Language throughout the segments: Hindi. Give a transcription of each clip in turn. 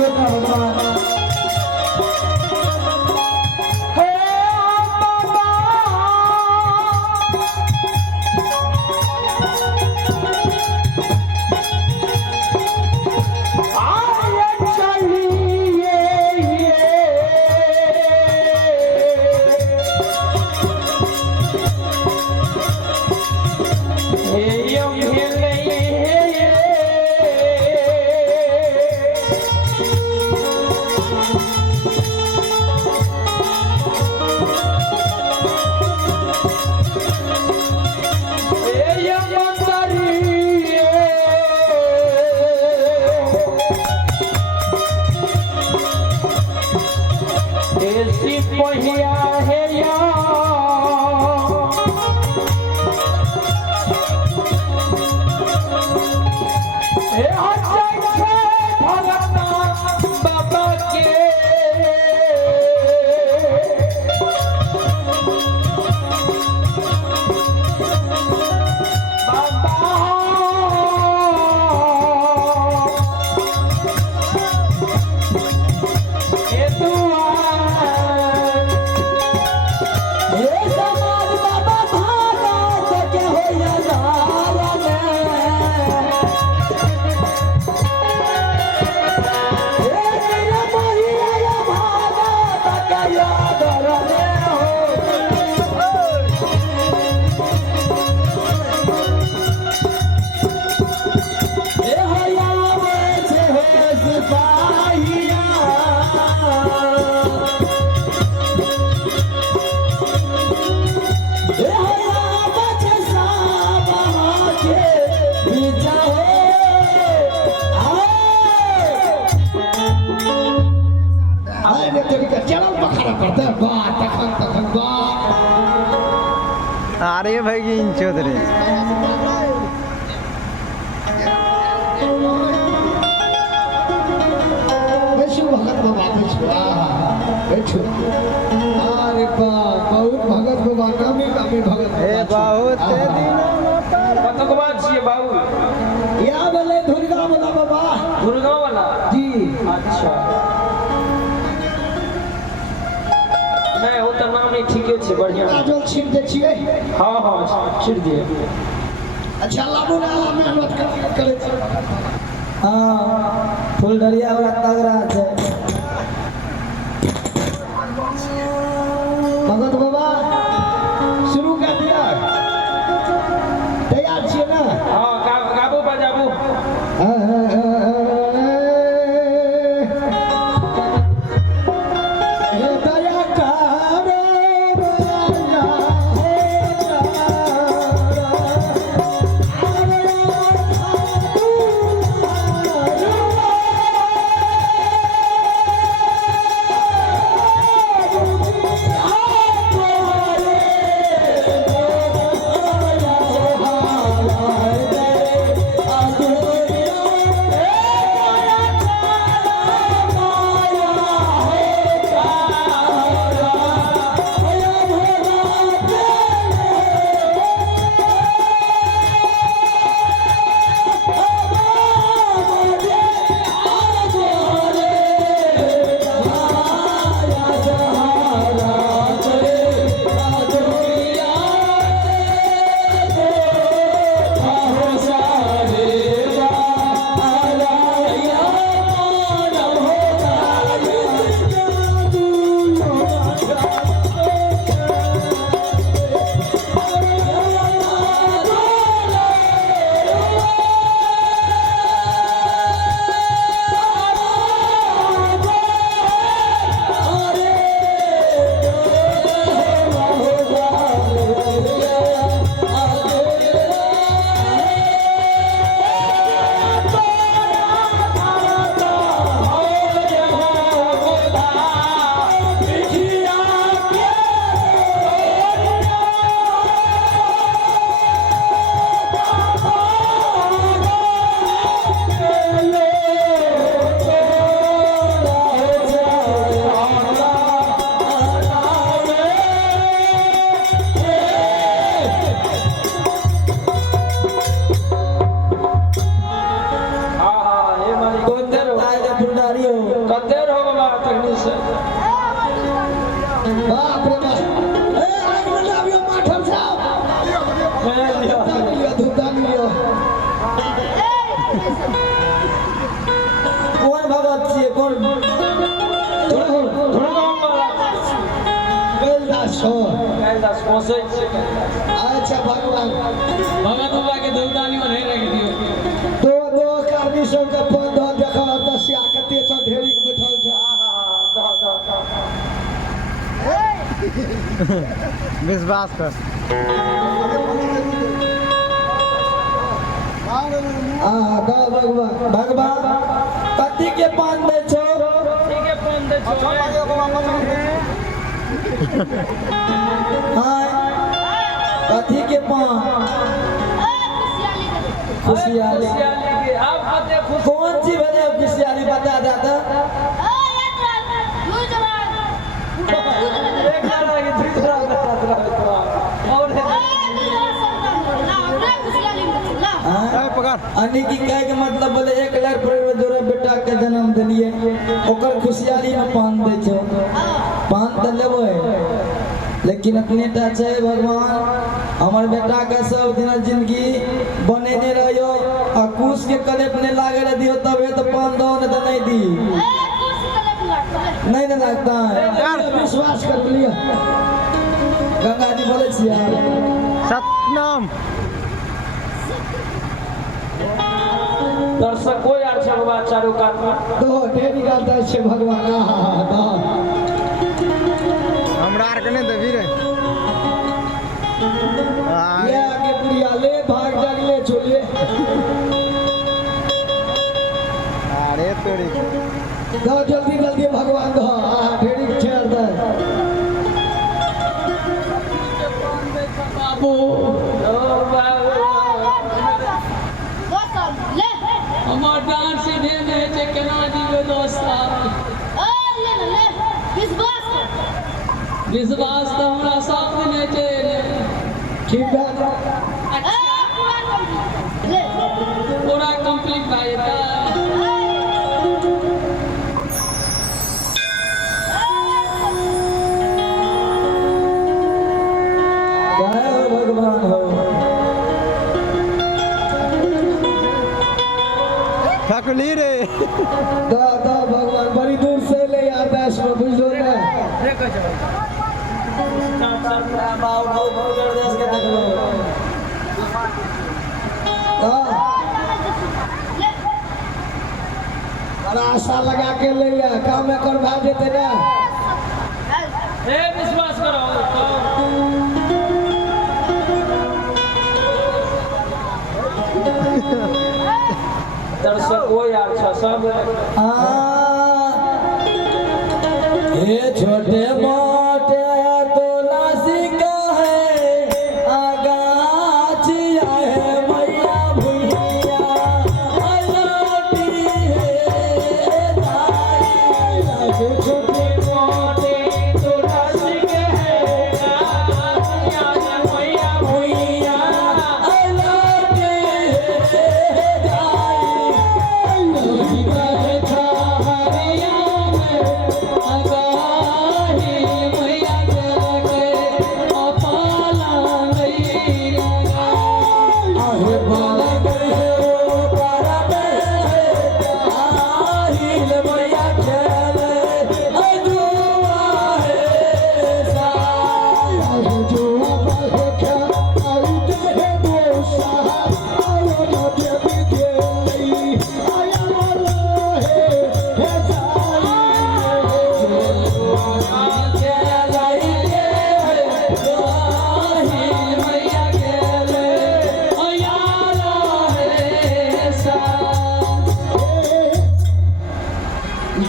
छोटा भगवान अरे भाई की चौधरी भगत बाबा अरे बहुत भगत बाबा नामी कामी भगत बहुत भगवान जी बाबू या बोले दुर्गा वाला बाबा दुर्गा वाला जी अच्छा नहीं वो तो नाम ही ठीक है बढ़िया जो छिड़ दे छिए हाँ हाँ छिड़ दिए अच्छा लाबू ना मेहनत करे हाँ फुलडरिया वाला तगड़ा है भगत बाबा शुरू कर दिया तैयार छिए ना हाँ गाबू बजाबू कैलाश हो कैलाश पहुँचे अच्छा भगवान भगत बाबा के दौड़ानी में नहीं रख दियो दो कर्मी सब के बंद देखा दसिया कते छ ढेरी बैठल छ विश्वास कर भगवान भगवान पति के पान दे छो ठीक है फोन दे हाँ पति के पान खुशियाली के आप आते खुश कौन सी बने खुशियाली बता दादा एक लड़ा के दूसरा और अन्य की कहे के मतलब बोले एक लाख पर जोरा बेटा के जन्म दिलिए ओकर खुशियाली में पान दे छो पान तो लेबे लेकिन अपने टा छै भगवान हमर बेटा के सब दिन जिंदगी बनेने रहियो आ कुश के कलेप ने लागे रह दियो तबे तो पान दो न तो नहीं दी नहीं न लगता है विश्वास कर लिया गंगा जी बोले छिया सतनाम दर्शक कोई आर छै बाबा चारों कात में दो ढेरी का दस छे भगवान हमरा आर के नहीं देबी रे ले आगे पुरिया ले भाग जगले चलिए अरे तोरी दो जल्दी जल्दी भगवान दो ढेरी छेड़ दे बाबू हमार डांस दे दे जे केना जीवे दोस्ता विश्वास तो हमरा सब ने छै ठीक है पूरा कंप्लीट भाई जय हो भगवान हो थकली रे दा भगवान बड़ी दूर से ले आता है इसमें बुझ लो ना बाऊ बाऊ बाऊ कर देश के देख लो बड़ा आशा लगा के ले या काम में कर भाग देते ना ए विश्वास करो दर्शक कोई यार छ सब ये छोटे मोटे तुलसी का है आगाछिया है मैया भैया अलौटी है दाई छोटे मोटे तुलसी के है आगाछिया है मैया भैया अलौटी है दाई लोही का था हरिया में अगाही मैया के अपाला नहीं आहे बाला गयो परबे आहिल मैया खेले अजुआ है साई जो बात क्या आई दे दोसा आयो ना दे गई आया रहे है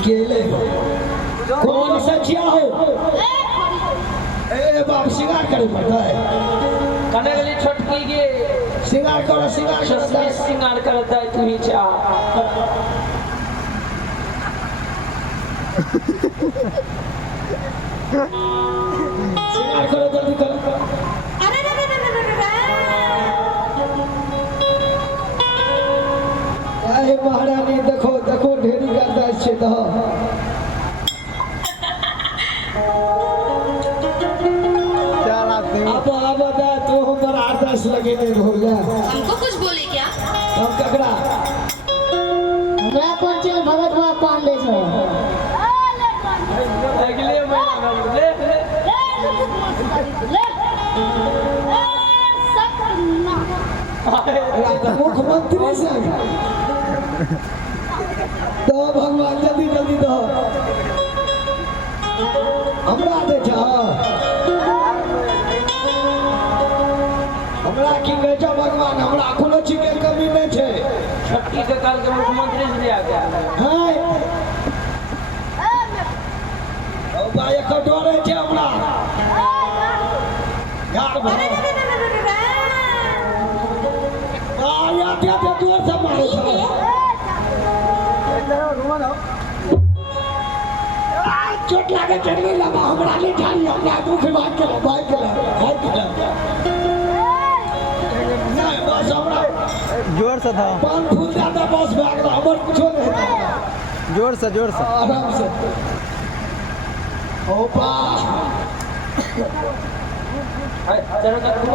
गेले कौन सखिया हो ए बाप सिंगार करे पड़ता है कनगली छोटकी के सिंगार करो सिंगार करता है तू ही चाह सिंगार करो जल्दी करो अरे महारानी देखो देखो ढेरी करता है तो चल आते अब दा तो हम 8-10 लगे नहीं भोला हमको कुछ बोले क्या? हम ककड़ा हमरा कौन चीज भगत बाबा पान दे छो अगले महीना में ले ले मुख्यमंत्री से तो भगवान जल्दी जल्दी दो हमरा दे छो हमरा की कहै छो भगवान हमरा कोनो चीज के कमी नहीं छै छठी के काल के मुख्यमंत्री से लिया गया हाय ओ भाई एक डरे छै हमरा यार भाई आया क्या क्या दूर से मारो छो चोट लागे चढ़ने लगा हमरा ले जानी हमरा दुख बात के भाई के नहीं बस हमरा जोर से था पान फूल ज्यादा बस भाग रहा हमर कुछो नहीं था जोर से आराम से ओपा चलो चलो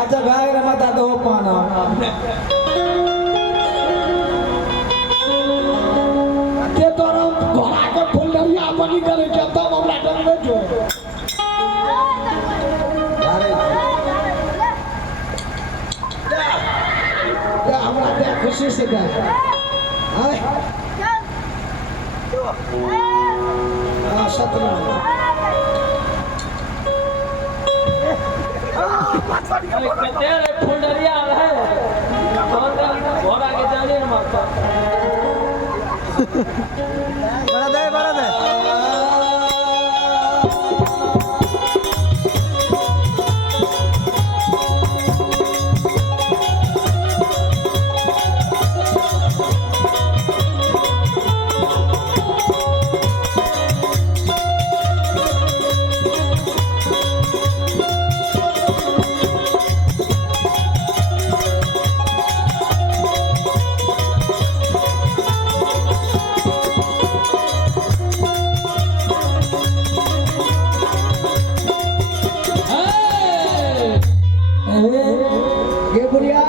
अच्छा भाग रे मत दो पाना ते तोरा घोड़ा के फुलरिया बनी करे के तब हमरा डरबे जो दे हमरा दे खुशी से दे हाय सतना कहते रे फुलरिया रहे घोड़ा के जाने न मारता बड़ा दे गे बुढ़िया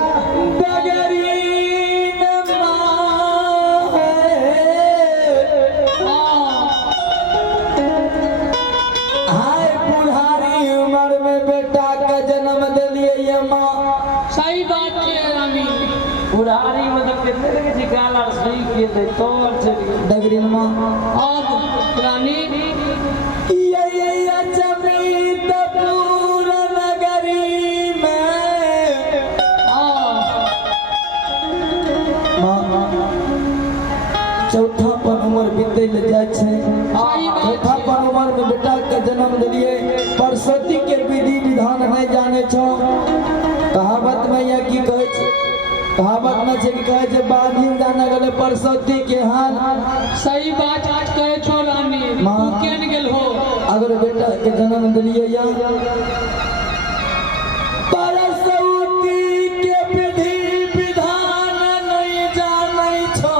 हाय बुढ़ारी उम्र में बेटा का जन्म दिलिए ये माँ सही बात है रानी बुढ़ारी मतलब कितने लगे जी गाल और सही किए थे तो और चली डगरी माँ अब रानी ये चमरीतपुर नगरी में चौथा पर उम्र बीते जाए चौथा पर उम्र में बेटा के जन्म दिलिए परसौती के विधि विधान नहीं जाने छो कहावत में यह की कहे कहावत में छै कि कहे छै बाधिन जाने गले परसौती के हाल सही बात आज कहे छो रानी माँ। तू केन गेल हो अगर बेटा के जन्म दिलिए या परसौती के विधि विधान नहीं जाने छो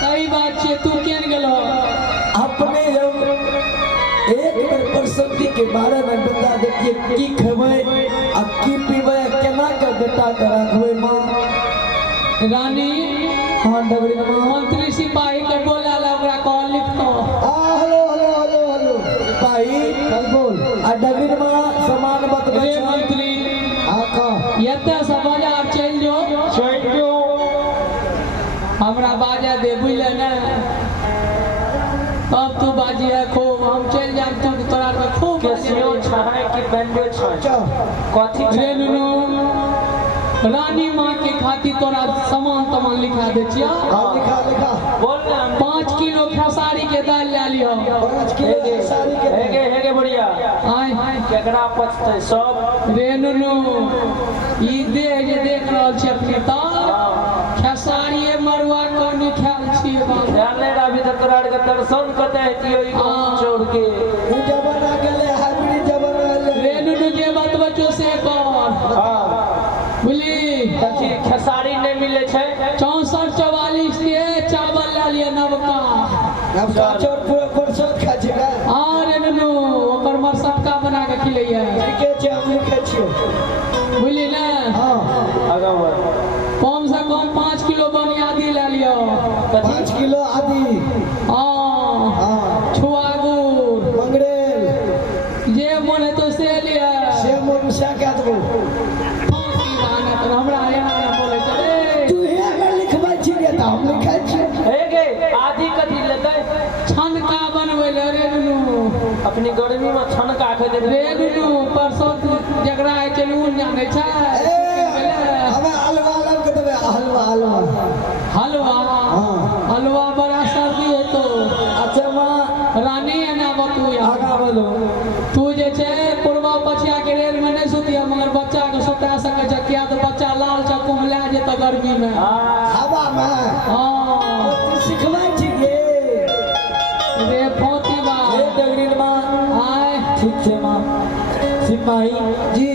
सही बात है तू केन गेल हो अपने एक बेर परसौती के बारे में बता देखिए की खेबै आ की पीबै केना के बेटा के रखबै माँ रानी हाँ डगरी माँ मंत्री सिपाही के बोला ला ओकरा कॉल लिख तो हेलो भाई कल बोल आ डगरी माँ समान बतबै रे छै मंत्री आका एते से बाजार चल जो हमरा बाजा दे बुझले ना तब तू बाजी है खूब हम चल जाम तू तोरा के खूब केसियो छाए कि बैंडो छाए कथी रे नुनू रानी माँ के खातिर तोरा सामान तमान लिखा दे छिया लिखा बोल ना 5 किलो खेसारी के दाल ले लियो 5 किलो साड़ी के हेगे बढ़िया आय केकरा पचते सब रे नुनू ई जे देख रहल छी अपने ता खेसारी मरुआ कोनी ख्याल छी बाबू ध्यान नहीं रहा अभी तक तोरा के दर्शन करते है ई छोड़ के उ जमाना गेले हाइब्रिड जमाना गेले रे नुनू जे बात बच्चों से कर हां बुली कथी खेसारी नहीं मिले छै 64-44 के चावल ले लिया नवका अब काचर पूरा परसों खा छी ना रे नुनू ओकर मरसटका बना के खिलैया के छै हम लिखे छियो बुझली ना हां आगा कम से कम 5 किलो बनिया 5 किलो आदि हाँ हाँ छुआ गुड़ मंगरेल जे मन है तो से लिया से मुर्शिया क्या देबो फांसी बाना तो हमरा यहाँ ना बोले चले तू हे अगर लिखबै छी गे त हम लिखै छी हे गे आदि कथी लेतै छनका बनबै ले रे नुनू अपनी गर्मी में छनका के देबै रे नुनू परसों जकरा है चलून जाने छै हमें हलवा लब के देबे हलवा हलवा हाँ हलवा बड़ा सर्दी है तो अच्छा माँ रानी है ना बतू आगा बोलो तू जे छै पूर्वा पछिया के रेल में नहीं सुतिया मगर बच्चा के सुता सके छै किया तो बच्चा लाल चक्कू में ले जेता गर्मी में हवा में हाँ तू सिखबै छी गे रे फोती बा हे डगरीन माँ आय ठीक है माँ सिपाही जी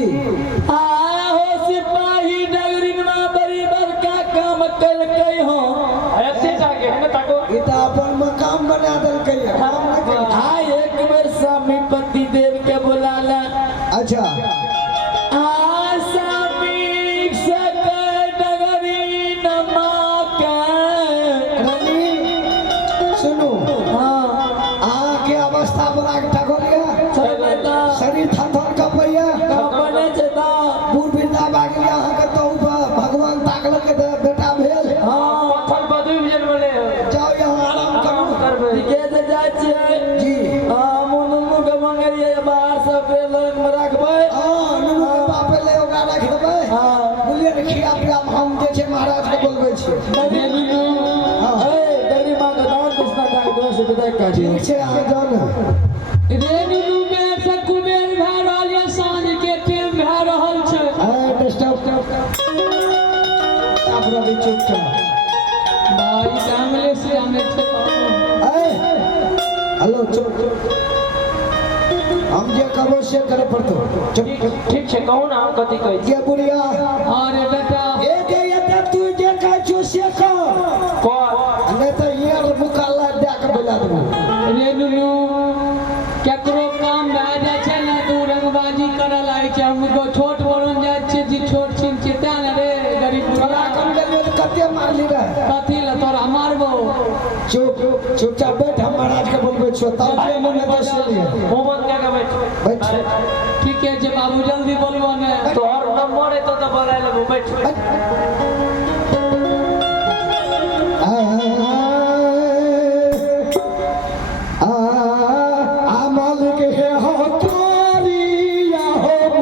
हो सिपाही डगरीन माँ बड़ी बड़का काम कल कई हो एते जाके हम ताको ई त अपन मकाम बना देलकै काम न केलकै। एक बेर स्वामी पति देव के बुलाला अच्छा आसामी सकर डगरीन माँ का रानी सुनू हाँ अहाँके अवस्था बड़ा ठगोलिया चलता शरीर थरथर कपैया अपने चेता बूढ़ वृद्धा भए गेलियै अहाँके तो भगवान ताकलकै तऽ बेटा भेल हाँ पत्थर बदू भी जन्म ले जाओ यहाँ आराम करू करबै ठीके से जाइ छियै जी हाँ मुन्नू के मंगलिए बाहर सब के लग में रखबै हाँ नुनू के बापे ले ओकरा राखि देबै हाँ बुझलियै ने खिया पिया हम जे छै महाराज के बोलबै छी डगरी नुनू डगरी माँ के दान कृष्णा जाके दोस्त से विदाई कर दियो ठीक छै अहाँ जाउ ने रे नुनू बेर से कुबेर भए रहल ये साँझ के टेम भए रहल छै डिस्टर्ब आप रवि चुपचाप भाई फैमिली से हमें छै हेलो चुप हम जे कहबो से करे पड़तो चुप ठीक छै कहू ना हम कथी कहै छी ये बुढ़िया अरे बेटा ए दे ये तू जे कहै छो से कह कौन नहीं तो ये मुकाला दे के बोला देबो रे नुनू केकरो काम भए जाइ छै ने तू रंगबाजी करऽ लागै छै हमको छोट बड़न जाइ छै जी छोट छिन छै तें ने रे गरीब बड़ा बुढ़ा कम देलियो तो कते मारली रे कथी ले तोरा मारबो चुप चुपचाप बैठ हम महाराज के बोलबै छो तब जे मन है से लिए मुंह बंद कए के बैठ बैठ ठीक है जे बाबू जल्दी बोलबो ने तोहर नंबर है तो बोला लेबो बैठ मालिक है हो तारिया हो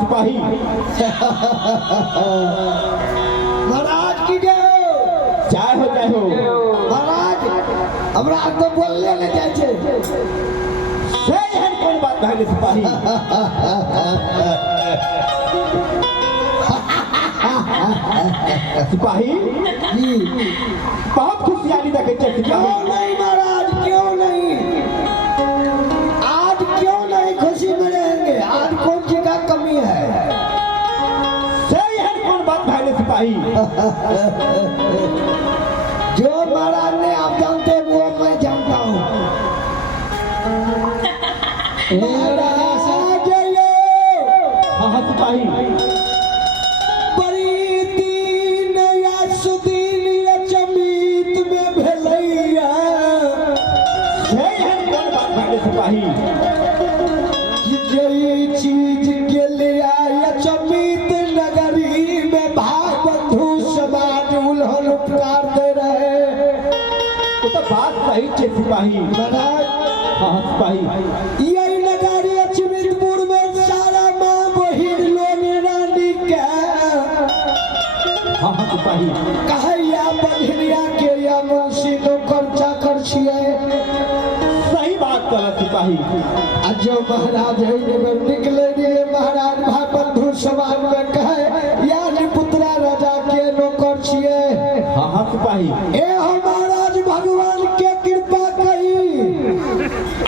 सिपाही महाराज की जय हो महाराज हमरा तो बोलले नहीं जाय छै से एहन कोन बात भइले सिपाही सिपाही जी बहुत खुशहाली देखे छै क्यों सिपाही नहीं महाराज क्यों नहीं आज क्यों नहीं खुशी में रहेंगे आज कौन सी का कमी है से एहन कोन बात भइले सिपाही सिपाही। जो महाराज ने आप जानते हैं वो मैं जानता हूँ। महाराज हाँ सिपाही। बड़ी दीन या सुदीन या चमीत में भेलैया कौन बात भागे सिपाही? यही चीज के लिया या चमीत नगरी में भाई बंधु समाज उल्हन उपकार दे रहे। वो तो बात सही है सिपाही। महाराज हाँ सिपाही। यही नगरी चमितपुर में सारा माँ बहिन लोग रानी के हाँ सिपाही। कहैया बंधनिया के या मुंशी नौकर चाकर छिए। सही बात कर सिपाही। आज जो महाराज है नगर निकले दिए महाराज भाई बंधु समाज में कहे या पुत्रा राजा के नौकर छिए। हाँ सिपाही। ए हो महाराज भगवान के कृपा कही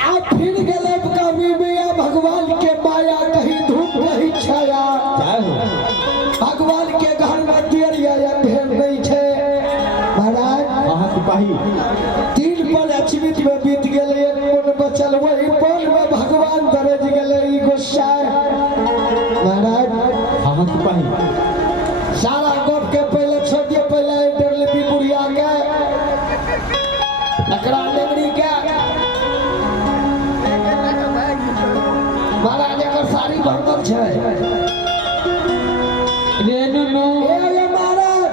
आप फिर गले कभी में या भगवान के माया कहीं धूप नहीं छाया। क्या हो? भगवान के घर में देर या ढेर नहीं छे महाराज। हाँ सिपाही। 3 पल अचमित में बीत गए एक पल बचल वही पल में भगवान दरज गए ई गुस्सा महाराज। हाँ सिपाही। सारा गप के पहले छोड़ दिए पहले डरली बुढ़िया के एकरा नेगरी के महाराज एकर साड़ी भरकर छै। रेणु ए महाराज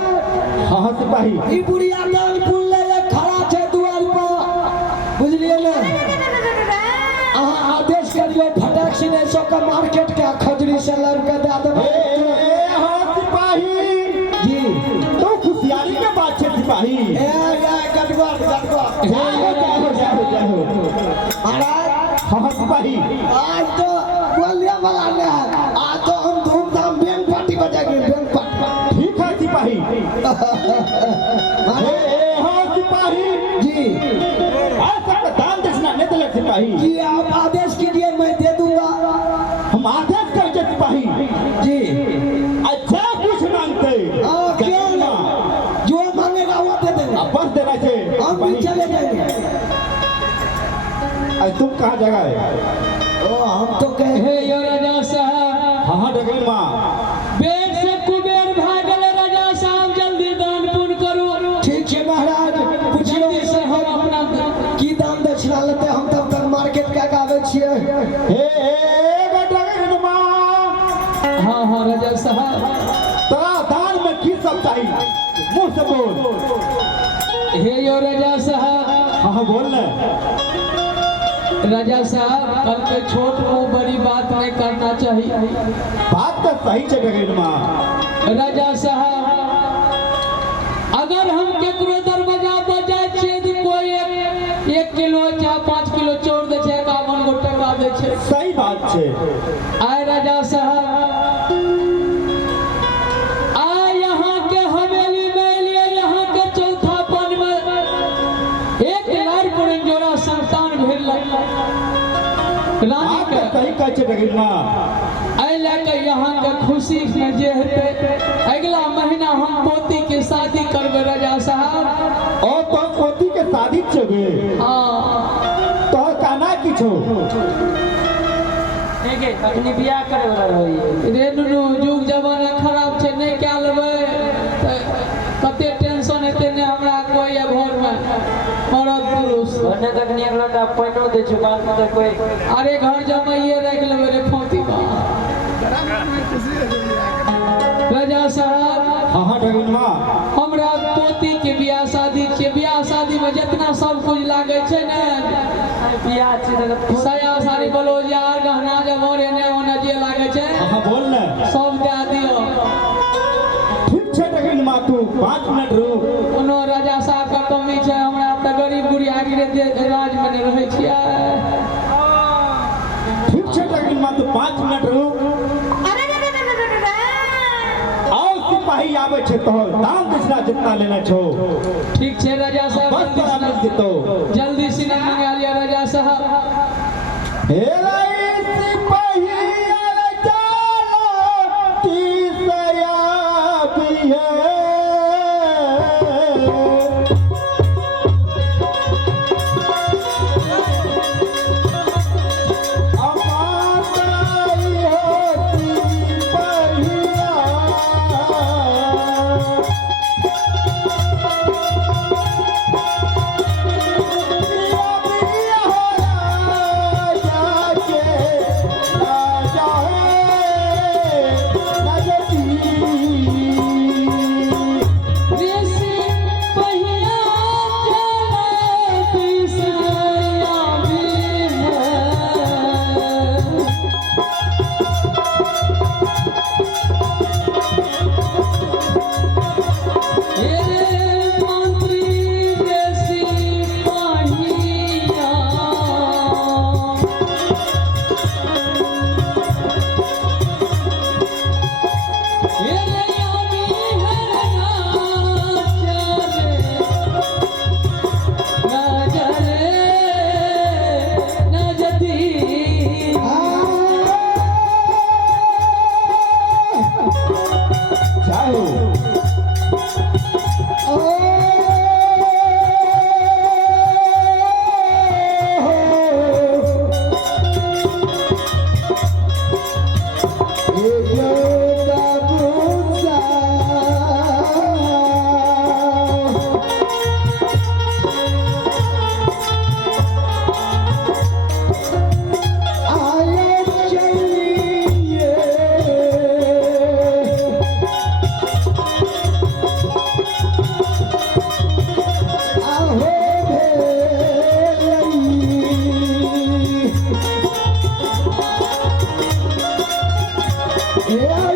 हाँ सिपाही। ई बुढ़िया दान पुल ले खड़ा छै द्वार पर बुझलिए ना। अहाँ आदेश करियो फटाक से नहीं सो के मार्केट के खजरी से लड़ के दे देबै। हाँ सिपाही। जी तो खुशियारी का बात है सिपाही। ए गदगद गदगद जाओ। महाराज हाँ सिपाही। आज तो बोलिए वाला नहीं है। आज तो हम धूमधाम बैंड पार्टी बजाएंगे बैंड पार्टी। ठीक है सिपाही। हाँ सिपाही जी ऐसा दान दक्षिणा नहीं दिला सिपाही। जी आप आदेश कीजिए मैं दे दूंगा। हम आदेश करके सिपाही। जी अच्छा कुछ मांगते क्या जो मांगेगा वो दे देंगे। अब बस देना चाहिए हम भी चले जाएंगे। आज तुम कहाँ जगह है? ओ हम तो कहे हे यो राजा साहब हाँ डगली माँ। बेग से कुबेर भागल राजा साहब जल्दी दान पुण्य करो। ठीक है महाराज पूछियो जल्दी से हम अपना की दान दक्षिणा लेते हम तब तक मार्केट का गावे छिए। डगली माँ हाँ हाँ राजा साहब तोरा दान में की सब चाहिए मुँह से बोल। हे यो राजा साहब हाँ बोल ले। राजा साहब कल पे छोट मुँह बड़ी बात नहीं करना चाहिए। बात तो सही है डगली माँ। राजा साहब अगर हम केकरो दरवाजा पर जाए छियै तो कोई 1 किलो या 5 किलो चोर दे छै 51 गो टका दे छै। सही बात है। आय राजा साहब आय यहाँ के हवेली में लिए यहाँ के चौथापन में 1 लाख जोड़ा संतान भेल रानी बात के। तो सही कहै छै डगली माँ। एहि लए के यहाँ के खुशी में जे हेतै अगला महीना हम पोती के शादी करबै राजा साहब। और तो पोती के शादी छबे हाँ तो कहना की छो? ठीक है अखनी बियाह करे वाला रही। रेणु जुग जमाना खराब छै नहीं क्या लेबै कते टेंशन हेतै ने हमरा कोई है घर में मरद पुरुष। ओने तक नहीं लटा पैनो दे छु बात में कोई। अरे घर जमाइए रख लेबै रे फोती का। राजा साहब हाँ हाँ डगली माँ। हमरा पोती के बियाह शादी छै। बियाह शादी में जितना सब कुछ लागे छै ने बियाह छी त साया साड़ी ब्लाउज यार गहना जबर एने ओने जे लागे छै हाँ बोल ले। सब दे दियो। ठीक है डगली माँ तू 5 मिनट रुक। कोनो राजा साहब का कमी छै हमरा त गरीब गुड़िया गिरे राज में नहीं रहे छियै। ठीक है डगली माँ तू 5 मिनट रुक। आओ सिपाही आवे छे तो दान दक्षिणा जितना लेना छो। ठीक छै राजा साहब बस तोरा मिल जेतो। जल्दी से मंगा लिया राजा साहब। हे रे सिपाही अरे चलो की सया भी है Yeah.